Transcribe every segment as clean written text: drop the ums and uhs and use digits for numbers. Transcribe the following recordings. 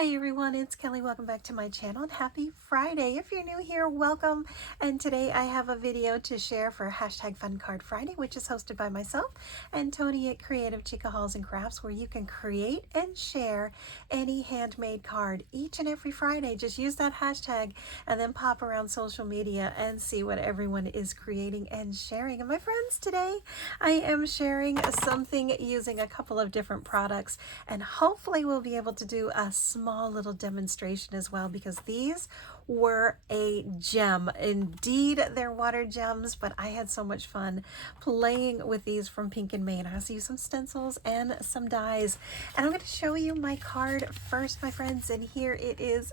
Hi everyone, it's Kelly. Welcome back to my channel and happy Friday. If you're new here, welcome. And today I have a video to share for hashtag Fun Card Friday, which is hosted by myself and Tony at Creative Chica Halls and Crafts, where you can create and share any handmade card each and every Friday. Just use that hashtag and then pop around social media and see what everyone is creating and sharing. And my friends, today I am sharing something using a couple of different products, and hopefully we'll be able to do a small little demonstration as well, because these were a gem. Indeed, they're water gems, but I had so much fun playing with these from Pink and Maine. I also used some stencils and some dies, and I'm going to show you my card first, my friends, and here it is.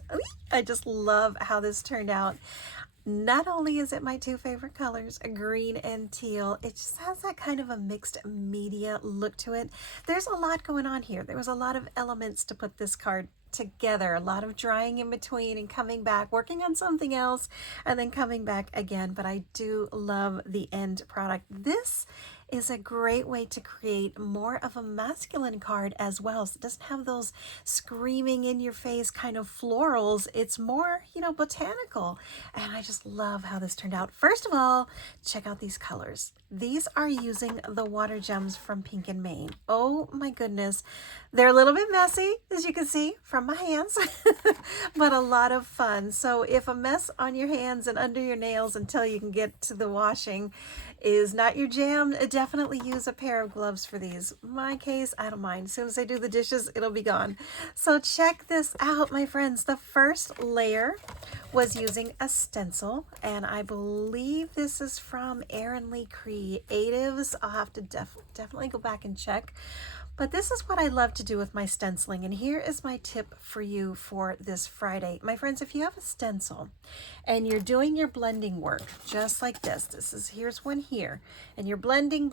I just love how this turned out. Not only is it my two favorite colors, green and teal, it just has that kind of a mixed media look to it. There's a lot going on here. There was a lot of elements to put this card together, a lot of drying in between and coming back, working on something else, and then coming back again. But I do love the end product. This is a great way to create more of a masculine card as well. So it doesn't have those screaming in your face kind of florals. It's more, botanical. And I just love how this turned out. First of all, check out these colors. These are using the water gems from Pink and Maine. Oh my goodness. They're a little bit messy, as you can see from my hands, but a lot of fun. So if a mess on your hands and under your nails until you can get to the washing is not your jam, definitely use a pair of gloves for these. In my case, I don't mind. As soon as I do the dishes, it'll be gone. So check this out, my friends. The first layer was using a stencil, and I believe this is from Erin Lee Creatives. I'll have to definitely go back and check. But this is what I love to do with my stenciling, and here is my tip for you for this Friday. My friends, if you have a stencil and you're doing your blending work just like this, here's one here, and you're blending,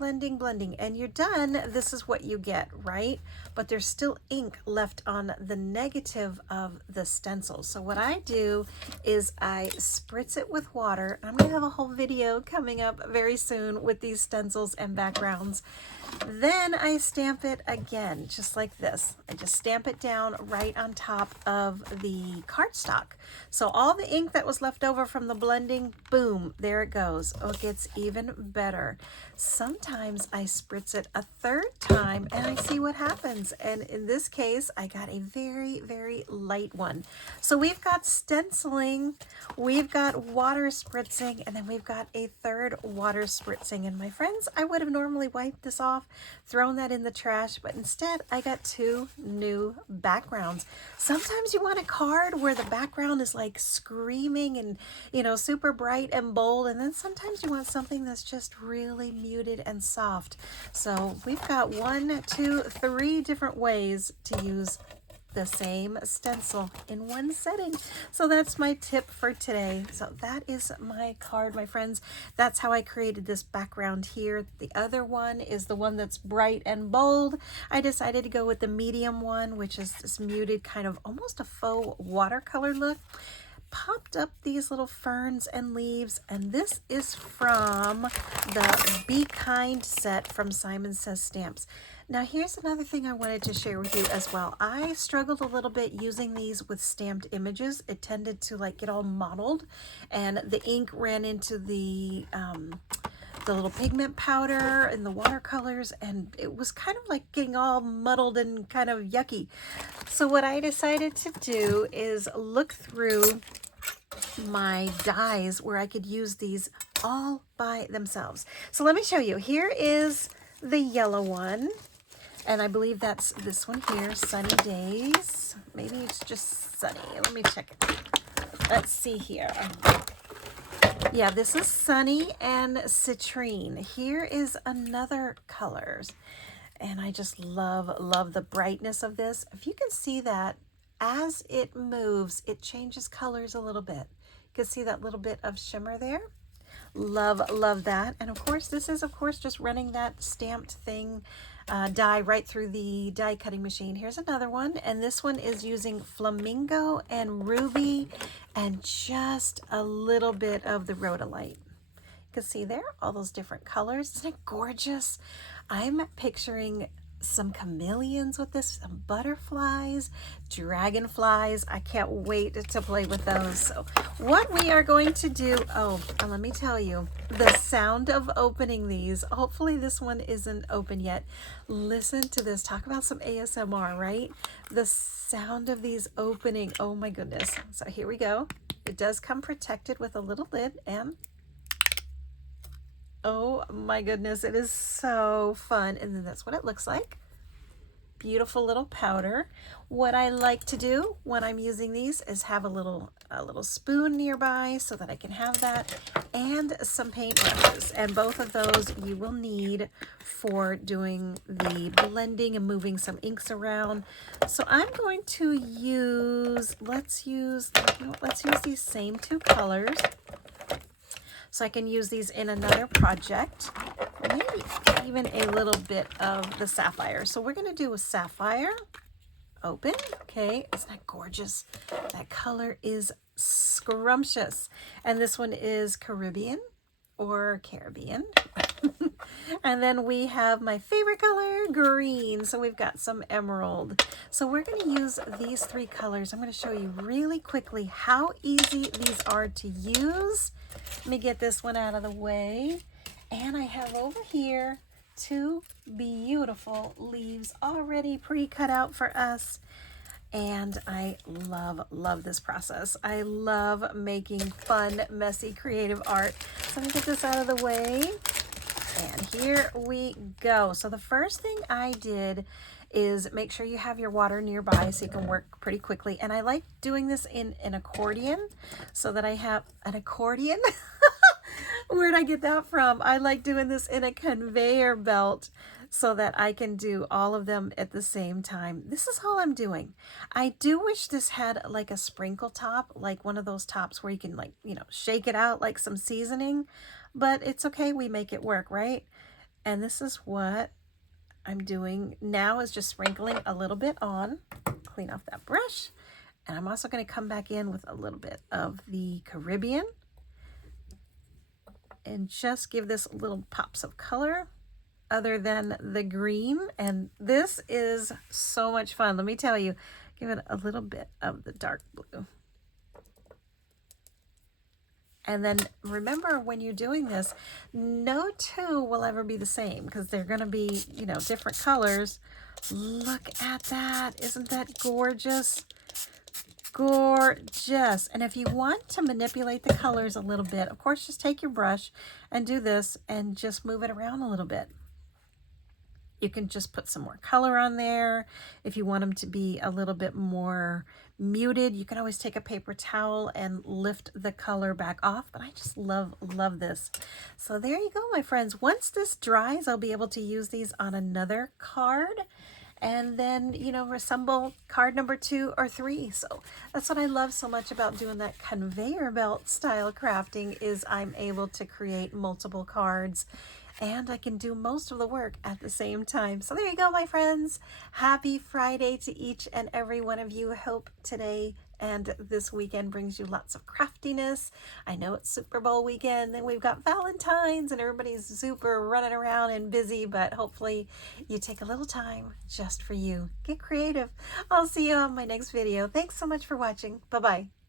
and you're done, this is what you get, right? But there's still ink left on the negative of the stencil. So what I do is I spritz it with water. I'm gonna have a whole video coming up very soon with these stencils and backgrounds. Then I stamp it again, just like this. I just stamp it down right on top of the cardstock. So all the ink that was left over from the blending, boom, there it goes. Oh, it gets even better. Sometimes I spritz it a third time and I see what happens. And in this case, I got a very, very light one. So we've got stenciling, we've got water spritzing, and then we've got a third water spritzing. And my friends, I would have normally wiped this off, thrown that in the trash, but instead I got two new backgrounds. Sometimes you want a card where the background is like screaming and, super bright and bold, and then sometimes you want something that's just really muted and soft. So we've got 1, 2, 3 different ways to use the same stencil in one setting. So that's my tip for today. So that is my card, my friends. That's how I created this background here. The other one is the one that's bright and bold. I decided to go with the medium one, which is this muted kind of almost a faux watercolor look. Popped up these little ferns and leaves, and this is from the Be Kind set from Simon Says Stamps. Now here's another thing I wanted to share with you as well. I struggled a little bit using these with stamped images. It tended to like get all mottled, and the ink ran into the little pigment powder and the watercolors, and it was kind of like getting all muddled and kind of yucky. So what I decided to do is look through my dies where I could use these all by themselves. So let me show you. Here is the yellow one, and I believe that's this one here, Sunny Days. Maybe it's just sunny. Let me check it. Let's see here. Yeah, this is Sunny and Citrine. Here is another colors, and I just love the brightness of this. If you can see that as it moves, it changes colors a little bit. You can see that little bit of shimmer there. Love that. And of course, this is just running that stamped thing, die right through the die cutting machine. Here's another one, and this one is using Flamingo and Ruby and just a little bit of the Rhodolite. You can see there all those different colors. Isn't it gorgeous? I'm picturing some chameleons with this, some butterflies, dragonflies. I can't wait to play with those. So what we are going to do, and let me tell you, the sound of opening these, hopefully this one isn't open yet. Listen to this. Talk about some ASMR, right? The sound of these opening. Oh my goodness. So here we go. It does come protected with a little lid, and oh my goodness, it is so fun. And then that's what it looks like. Beautiful little powder. What I like to do when I'm using these is have a little spoon nearby so that I can have that, and some paintbrushes. And both of those you will need for doing the blending and moving some inks around. So I'm going to use, let's use these same two colors. So I can use these in another project, maybe even a little bit of the sapphire. So we're gonna do a sapphire, open, okay, isn't that gorgeous? That color is scrumptious. And this one is Caribbean or Caribbean. And then we have my favorite color, green. So we've got some emerald. So we're going to use these three colors. I'm going to show you really quickly how easy these are to use. Let me get this one out of the way. And I have over here two beautiful leaves already pre-cut out for us. And I love this process. I love making fun, messy, creative art. So let me get this out of the way. And here we go. So the first thing I did is make sure you have your water nearby so you can work pretty quickly. And I like doing this in an accordion so that I have an accordion. Where'd I get that from? I like doing this in a conveyor belt so that I can do all of them at the same time. This is all I'm doing. I do wish this had like a sprinkle top, like one of those tops where you can, like, you know, shake it out like some seasoning, but it's okay. We make it work, right? And this is what I'm doing now, is just sprinkling a little bit on, clean off that brush. And I'm also going to come back in with a little bit of the Caribbean and just give this little pops of color other than the green. And this is so much fun. Let me tell you, give it a little bit of the dark blue. And then remember, when you're doing this, no two will ever be the same because they're going to be, you know, different colors. Look at that. Isn't that gorgeous? Gorgeous. And if you want to manipulate the colors a little bit, of course, just take your brush and do this and just move it around a little bit. You can just put some more color on there. If you want them to be a little bit more muted, you can always take a paper towel and lift the color back off. But I just love this. So there you go, my friends. Once this dries, I'll be able to use these on another card and then, you know, reassemble card number 2 or 3. So that's what I love so much about doing that conveyor belt style crafting, is I'm able to create multiple cards and I can do most of the work at the same time. So there you go, my friends. Happy Friday to each and every one of you. I hope today and this weekend brings you lots of craftiness. I know it's Super Bowl weekend, and we've got Valentine's, and everybody's super running around and busy, but hopefully you take a little time just for you. Get creative. I'll see you on my next video. Thanks so much for watching. Bye-bye.